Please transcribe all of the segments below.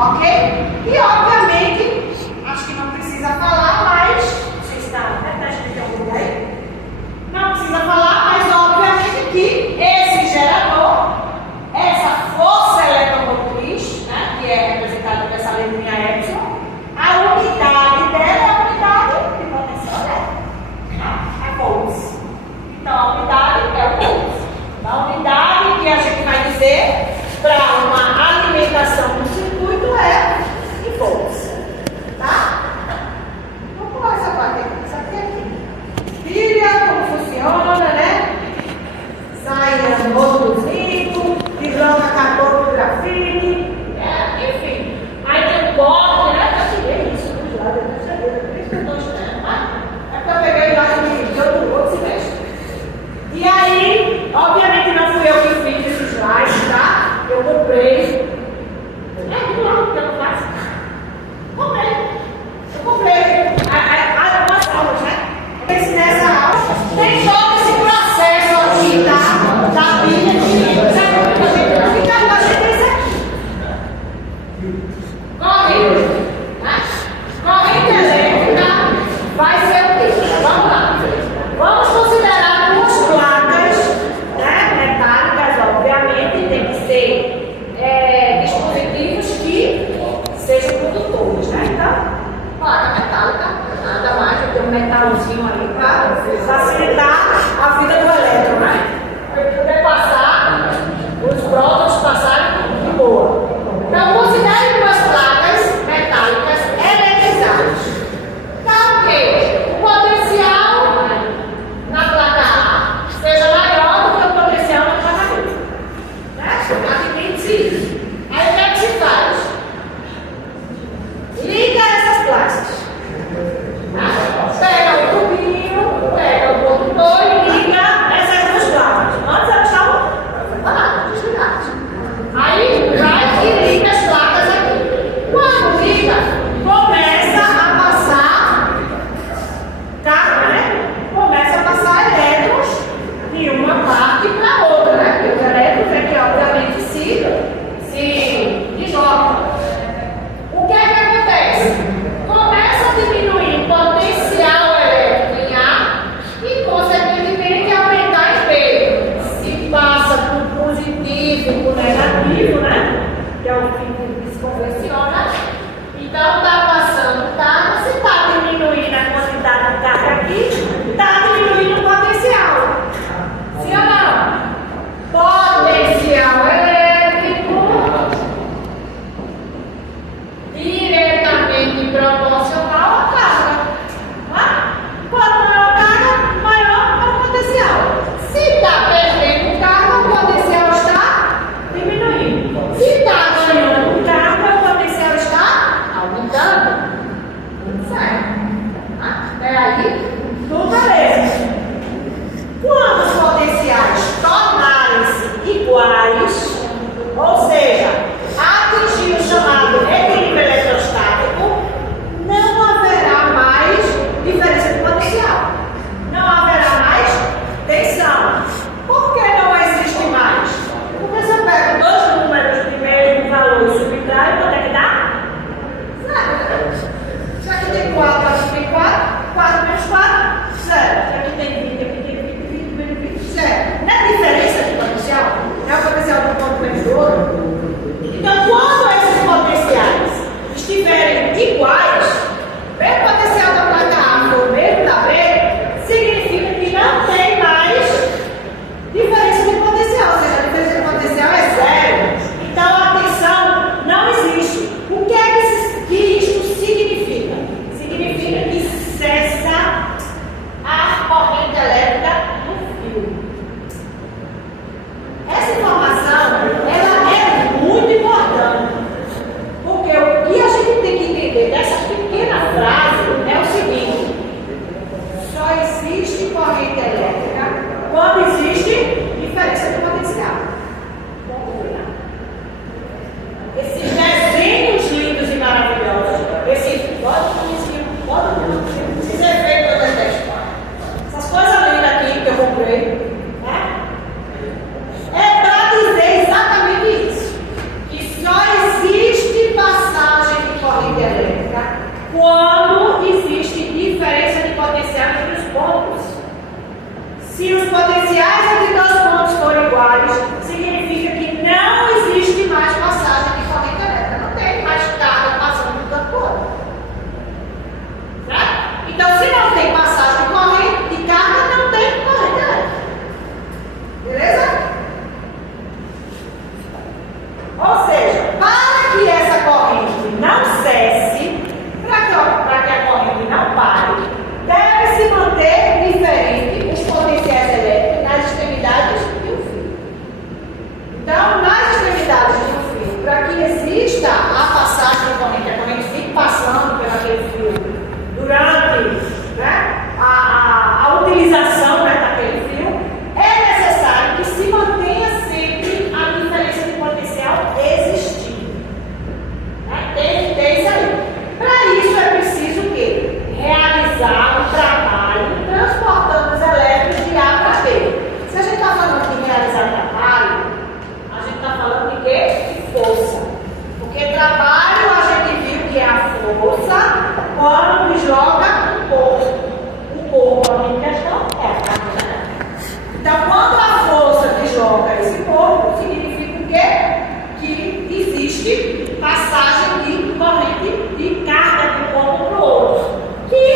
Ok? E obviamente, acho que não precisa falar, mas você está prestando aí? Não precisa falar, mas obviamente que esse gerador, essa força eletromotriz, né, que é representada por essa letrinha epsilon, a unidade dela é a unidade de potencial elétrica. É volts. Então a unidade é o volts. A unidade que a gente vai dizer para uma alimentação do circuito é em volts. Tá? Vamos pular essa parte aqui. Isso aqui. Pilha, como funciona, né? Sai motorzinho, e joga cartão do grafite. Enfim. Aí tem o corte, né? Eu tirei isso dos lados, eu cheguei. Por isso que eu estou estranho, tá? É porque eu peguei lá de outro semestre. E aí, obviamente não fui eu que fiz esses slides, tá? Eu comprei. Claro que eu não faço. Comprei. Algumas aulas, né? Esse nessa aula tem todo esse processo aqui, tá? Da pilha de. Fica com a gente isso aqui. Corrente elétrica vai ser o quê? Vamos lá. Vamos considerar duas placas, né, metálicas, obviamente, tem que ser dispositivos que sejam condutores, né? Então, placa metálica, nada mais do que um metalzinho ali para facilitar a vida do elétron, né? Para poder passar, os prótons passarem de boa. Então, considere duas placas metálicas eletrizadas. Tá ok? O potencial na placa A seja maior do que o potencial na placa B. Né? Admite isso. Aí o que é que se faz? Liga essas placas. Pega o tubinho, pega o condutor e liga essas duas placas. Antes elas estavam paradas, desligadas. Aí vai e liga as placas aqui. Quando liga, começa a passar carga, né? Começa a passar elétrons de uma parte para outra, né? Porque os elétrons é que obviamente se deslocam. O que é que acontece? Começa a diminuir o potencial elétrico em A e, consequentemente, aumentar em B. Se passa por positivo, por negativo, né? Que é o que se convenciona. Então, está passando carga. Se está diminuindo a quantidade de carga aqui, está diminuindo o potencial. Sim ou não? Potencial elétrico diretamente proporcional à carga. Quanto maior a carga, maior o potencial. Se está perdendo carga, o potencial está diminuindo. Se está ganhando carga, o potencial está aumentando. Certo? Até aí, tudo beleza. Quando os potenciais tornarem-se iguais, ou seja, atingir o chamado equilíbrio eletrostático, não haverá mais diferença de potencial. Não haverá mais tensão. Por que não existe mais? Porque se eu pego dois números de mesmo valor e subtraio, quanto é que dá? Zero. Se aqui tem 4, aqui tem 4, 4 menos 4, 0. Se aqui tem 20, aqui tem 20, 20 menos 20, 0. Não é diferença de potencial? É o potencial do ponto menos do outro? Então, quando esses potenciais estiverem iguais, o potencial da placa A for o mesmo da B, significa que não tem mais diferença de potencial, ou seja, a diferença de potencial é zero. Então, a tensão não existe. exista a passagem da corrente, a corrente fique passando por aquele fio durante, né, a utilização, né, daquele fio, é necessário que se mantenha sempre a diferença de potencial existindo. Né? Tem que ter isso aí. Para isso é preciso o quê? Realizar o trabalho transportando os elétrons de A para B. Se a gente está falando de realizar trabalho, a gente está falando de quê? De força. Porque trabalho a gente viu que é a força quando joga um corpo. O corpo ali em questão é a carga. Então, quando a força que joga esse corpo, significa o quê? Que existe passagem de corrente de carga de um corpo para o outro. Que,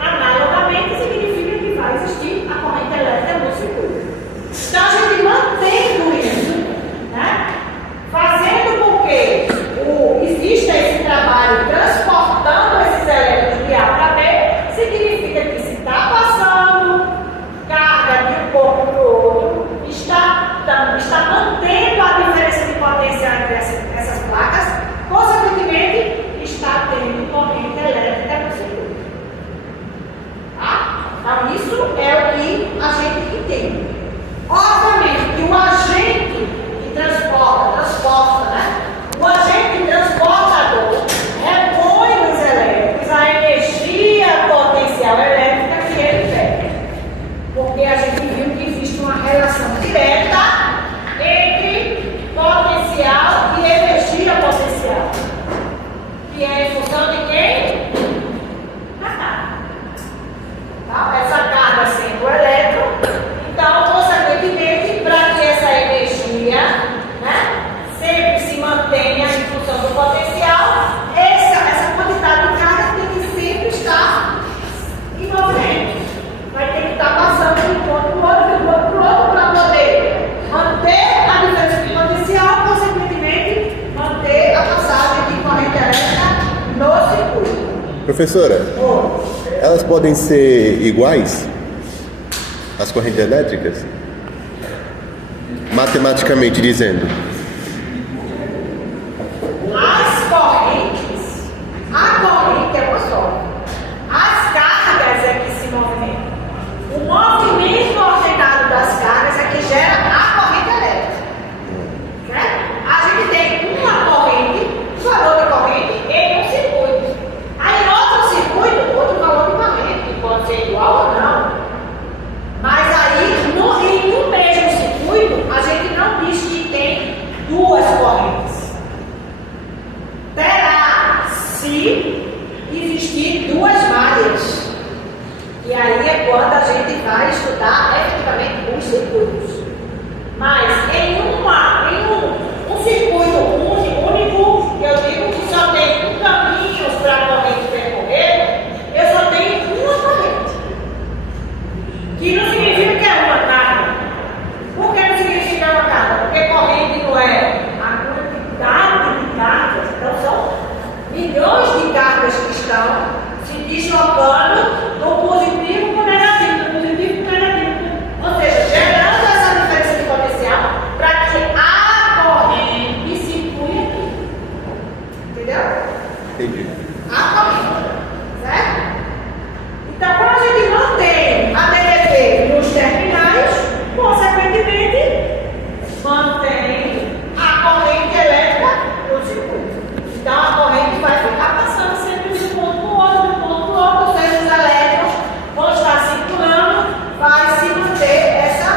analogamente, significa que vai existir a corrente elétrica no circuito. Então, a gente mantendo isso, né? Fazendo com que exista esse trabalho transportando esses elétrons de A para B, significa que se está passando carga de um corpo para o outro, está mantendo a diferença de potencial entre essas placas, consequentemente, está tendo corrente elétrica no circuito. Tá? Então, isso é o que a gente entende. Obviamente que o agente que transporta, né? O agente transportador repõe nos elétrons a energia potencial elétrica que ele perde. Porque a gente viu que existe uma relação direta entre potencial e energia potencial. Que é em função de quem? Da carga. Tá? Essa carga sendo o elétron. Então, consequentemente, para que essa energia, né, sempre se mantenha em função do potencial, essa quantidade de carga tem que sempre estar em movimento. Vai ter que estar passando de um ponto para o outro, para poder manter a diferença de potencial, consequentemente, manter a passagem de corrente elétrica no circuito. Professora, elas podem ser iguais? As correntes elétricas? Matematicamente dizendo. A corrente é uma só. As cargas é que se movimentam. O movimento ordenado das cargas é que gera a corrente elétrica. Certo? A gente tem uma corrente, um valor de corrente em um circuito. Aí em outro circuito, outro valor de corrente, que pode ser igual ou não. Mas aí, em um mesmo circuito, a gente não diz que tem duas correntes. Terá, se existir duas malhas. E aí é quando a gente vai estudar efetivamente os circuitos. Mas em um circuito único, eu digo que só tem um caminho para a corrente percorrer, eu só tenho uma corrente. Que não significa que é uma carga. Por que não significa que é uma carga? Porque corrente não é a quantidade de cargas. Então são milhões de cargas que estão se deslocando do positivo para o negativo, do positivo para o negativo. Ou seja, gerando essa diferença de potencial para que a corrente circule aqui. Entendeu? Entendi. A corrente. Certo? Então, quando a gente mantém a DDP nos terminais, consequentemente, mantém a corrente elétrica no circuito. Então, a corrente vai ficar passando sempre de um ponto para o outro, de um ponto para o outro, ou seja, os elétrons vão estar circulando, vai se manter essa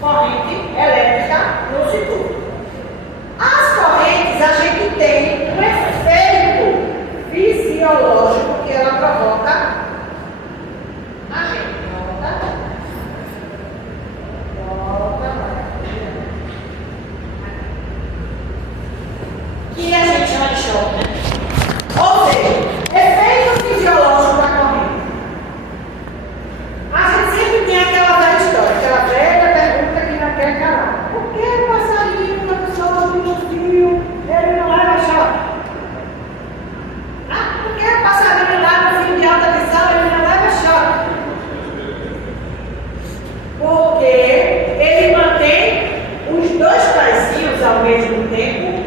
corrente elétrica no circuito. As correntes, a gente tem um efeito fisiológico que ela provoca. A gente volta, que a gente chama de choque, né? Ou seja, efeito fisiológico da corrente. A gente sempre tem aquela velha história, aquela velha pergunta que não quer calar. Por que o passarinho, quando a pessoa ouve um fio, ele não leva choque? Por que o passarinho lá no fio de alta tensão, ele não leva choque? Porque ele mantém os dois pezinhos ao mesmo tempo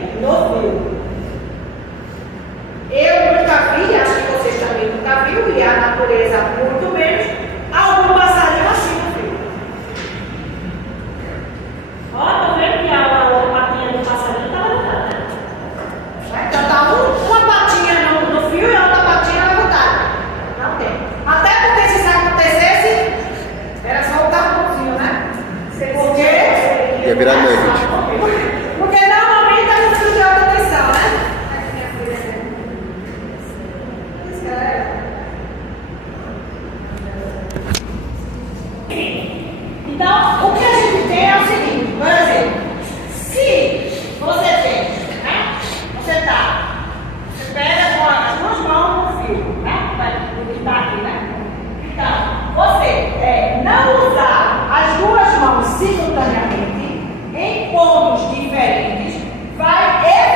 simultaneamente, em pontos diferentes, vai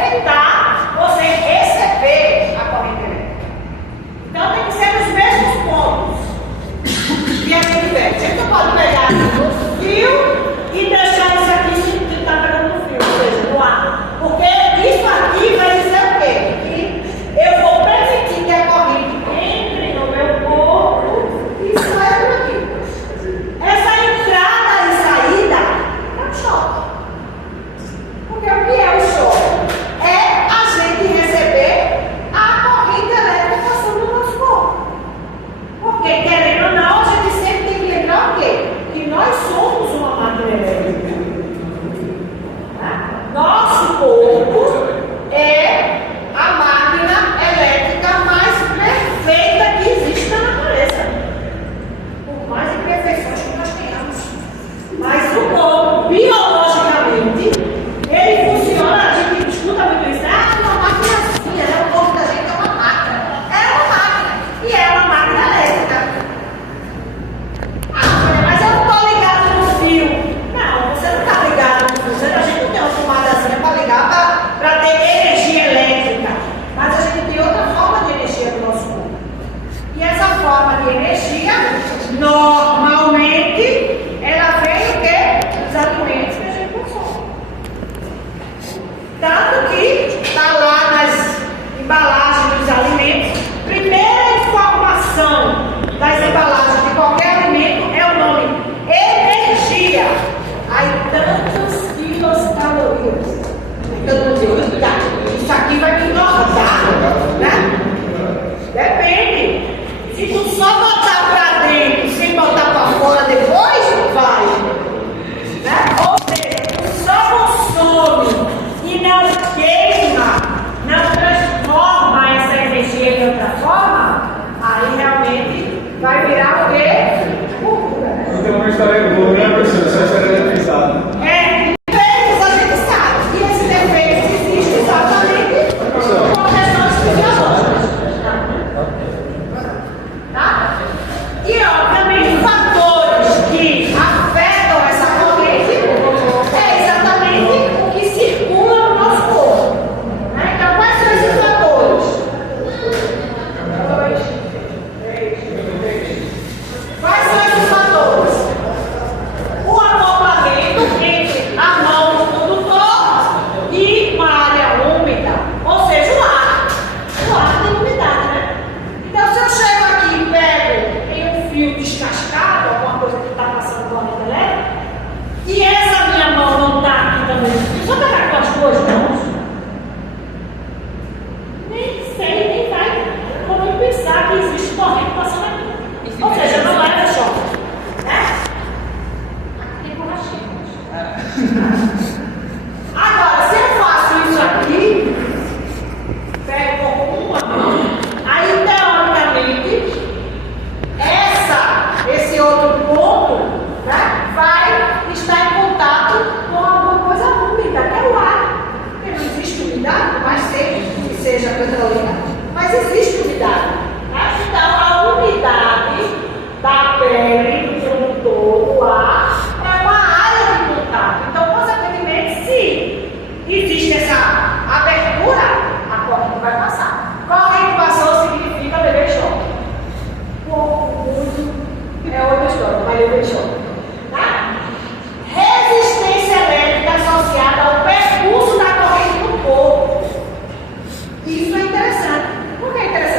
evitar você receber a corrente elétrica. Então tem que ser nos mesmos pontos que a gente tiver. A gente não pode pegar no fio e deixar isso aqui se está pegando no fio, ou seja, no ar. Porque isso aqui vai dizer o quê? Que eu vou permitir que a corrente entre no meu corpo e saia por aqui. Essa entrada e saída é um choque. Porque o que é o choque? É a gente receber a corrente elétrica passando no nosso corpo. Porque, querendo ou não, a gente sempre tem que lembrar o quê? Que nós somos uma máquina elétrica. Nosso corpo é a máquina elétrica mais perfeita que existe na natureza. Por mais imperfeições que nós tenhamos. Mas o corpo, biologicamente, ele funciona, a gente escuta muito isso, uma máquina assim, o corpo da gente é uma máquina. É uma máquina. E é uma máquina elétrica. Mas eu não estou ligado no fio. Não, você não está ligado no fio. A gente não tem uma tomadazinha para ligar para ter energia elétrica. Mas a gente tem outra forma de energia do nosso corpo. E essa forma de energia, normalmente, ela vem o quê? Dos alimentos que a gente consome. Tanto que está lá nas embalagens dos alimentos, primeira informação das embalagens de qualquer alimento é o nome energia. Aí tantos quilocalorias. Então, isso aqui vai me engordar, né? Depende. Se tu só botar para dentro sem botar para fora depois, vai. Né? Ou seja, tu só consome e não queima, não transforma essa energia de outra forma, aí realmente vai virar o quê? Gordura, né? Eu tenho uma história boa, né, professor? Essa história é pensada. Defeitos a gente sabe. E esses defeitos existem exatamente por questões fisiológicas. Tá? E, obviamente, fatores que afetam essa corrente é exatamente o que circula no nosso corpo. Né? Então, quais são esses fatores? Quais são esses fatores? O acoplamento entre a mão do condutor e uma área úmida, ou seja, o ar. O ar tem umidade, né? Então, se eu chego aqui e pego em um fio descascado, alguma coisa que está passando corrente elétrica, e essa minha mão não está aqui também, se eu pegar com as duas mãos, nem sei, nem vai como pensar que existe corrente passando aqui. Ou seja, não é choque. Né? Tem borrachinha. Agora, se eu faço isso aqui, pego com uma mão, aí teoricamente, esse outro ponto, né, vai estar em contato com alguma coisa úmida, que é o ar. Porque não existe umidade, por mais que seja petrolina, mas existe umidade. Né? Então, a umidade da pele, do condutor, do ar, é uma área de contato. Então, consequentemente, se existe essa abertura, a corrente vai passar. Corrente passou significa levar choque. É outra história, vai levar choque. Tá? Resistência elétrica associada ao percurso da corrente no corpo. Isso é interessante. Por que é interessante?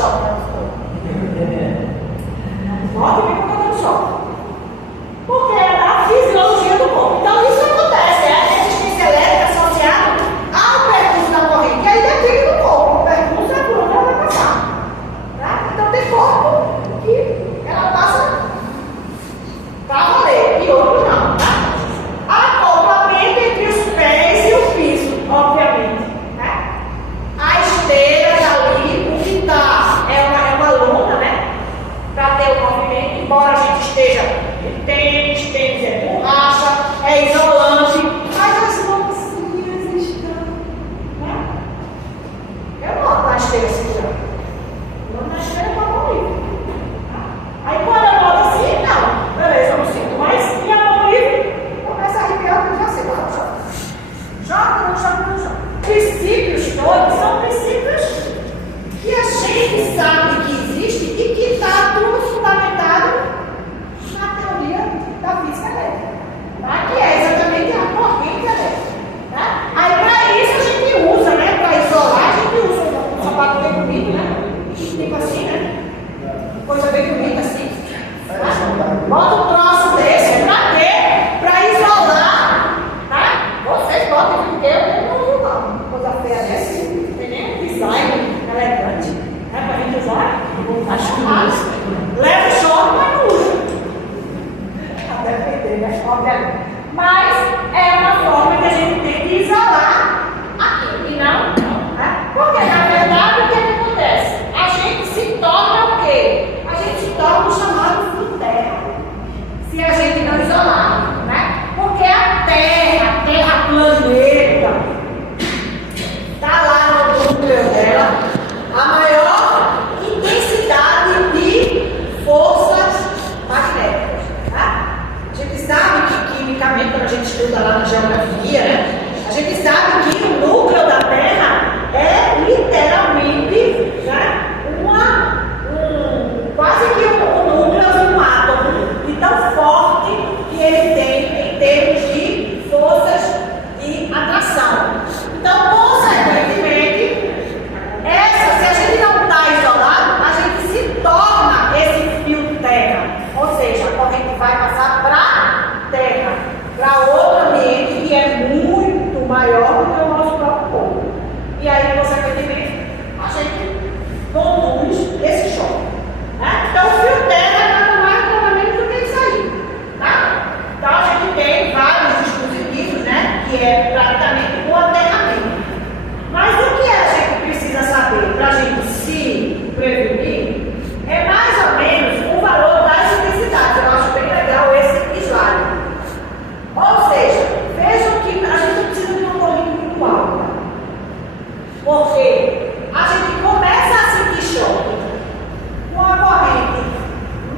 choque, volta e meia está dando choque. Porque é a fisiologia do corpo. Então isso acontece, é a resistência elétrica associada ao percurso da corrente. E aí depende do corpo, o percurso é por onde ela vai passar. Tá? Então tem corpo que ela passa para valer, e outro não. Tá? Acoplamento entre os pés e o piso, obviamente. Né? A esteira ali, o que está é uma lona, né? Para ter o movimento, embora a gente esteja em tênis é borracha, é isolante, mas as mãozinhas estão, né? Eu boto na esteira segurando. Eu boto na esteira com a mão livre. Aí quando eu boto assim, não, beleza, eu não sinto, mas minha mão livre começa a arrepiar, porque eu já sei, joga no chão. Princípios todos são princípios que a gente sabe que existe e que está tudo fundamentado na teoria da física elétrica, tá? Que é exatamente a corrente elétrica. Tá? Aí para isso a gente usa, né? Para isolar, a gente usa um sapato bem bonito, né? Tipo assim, né? Coisa bem bonita assim. Tá? Bota um troço desse para isolar, tá? Vocês botam porque eu não uso não. Coisa feia dessa, não tem nem um design elegante, né? Para a gente usar, acho que não. Leva o choque, mas não usa. A depender, né? Obviamente. Mas é uma forma que a gente tem de isolar aqui, e não, né? Porque na verdade o que acontece? A gente se torna o quê? A gente se torna o chamado fio terra. Se a gente não isolar, né? Porque a terra planeta, está lá no núcleo dela, a maior intensidade de forças magnéticas. Tá? A gente sabe que quimicamente, quando a gente estuda lá na geografia, né? A gente sabe que o núcleo da Terra é literalmente, né? Quase que um núcleo de um átomo, de tão forte que ele tem em termos de forças de atração. Então, consequentemente, se a gente não está isolado, a gente se torna esse fio terra. Ou seja, a corrente vai passar para a terra, para outro ambiente que é muito maior do que o nosso próprio corpo. E aí, consequentemente, a gente conduz esse choque. Né? Então, o fio terra nada mais menos do que isso aí. Tá? Então, a gente tem vários dispositivos, né? Que é praticamente o aterramento. Mas o que a gente precisa saber para a gente se prevenir é mais ou menos o valor das intensidades. Eu acho bem legal esse slide. Ou seja, vejam que a gente não precisa de uma corrente muito alta. Porque a gente começa a sentir choque com a corrente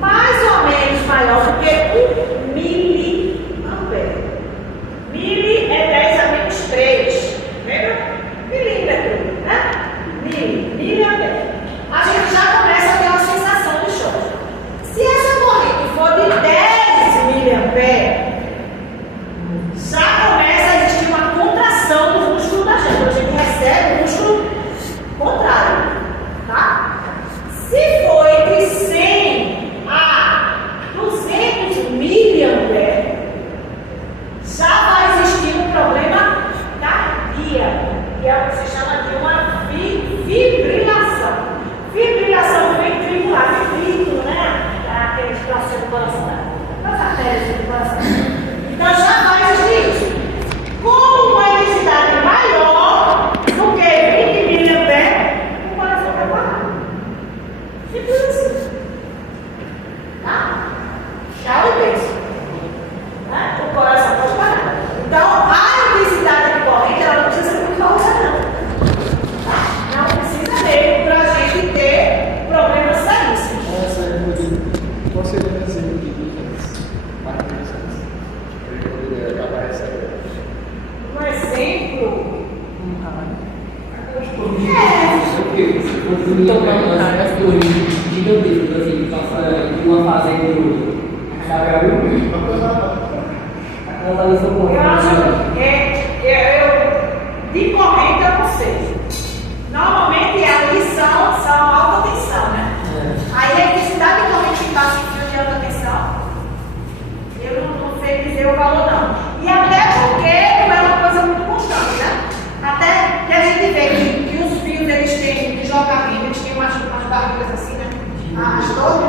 mais ou menos maior do que 1 miliampere. Mili é 10 a menos 3. Lembra? Milímetro, né? Miliampere. A gente já começa a ter uma sensação de choque. Se essa corrente for de 10 miliampere, já começa a existir uma contração do músculo da gente. A gente recebe o músculo contrário, tá? Se for de 100 a 200 miliampere, já vai existir um problema cardíaco, que é o que se chama de uma fibrilação. Fibrilação ventricular, ventrículo, né? Aqueles troços do coração, as artérias do coração. Então já vai existir isso. Com uma intensidade maior do que 20 miliampere, o coração vai parar. Simples assim. Tá? Já o penso. Né? O coração pode parar. Então, a intensidade de corrente, ela não precisa ser muito alta, não. Tá? Não precisa mesmo para a gente ter problemas seríssimos. Qual seria o exemplo de duas mais interessantes? Para poder acabar essa ideia. Um exemplo. Tomando cargas gigantescas, assim, passando de uma fase para outra. Sabe, aquela lição com Eu acho de corrente eu não sei. Normalmente a lição são alta tensão. Arrastou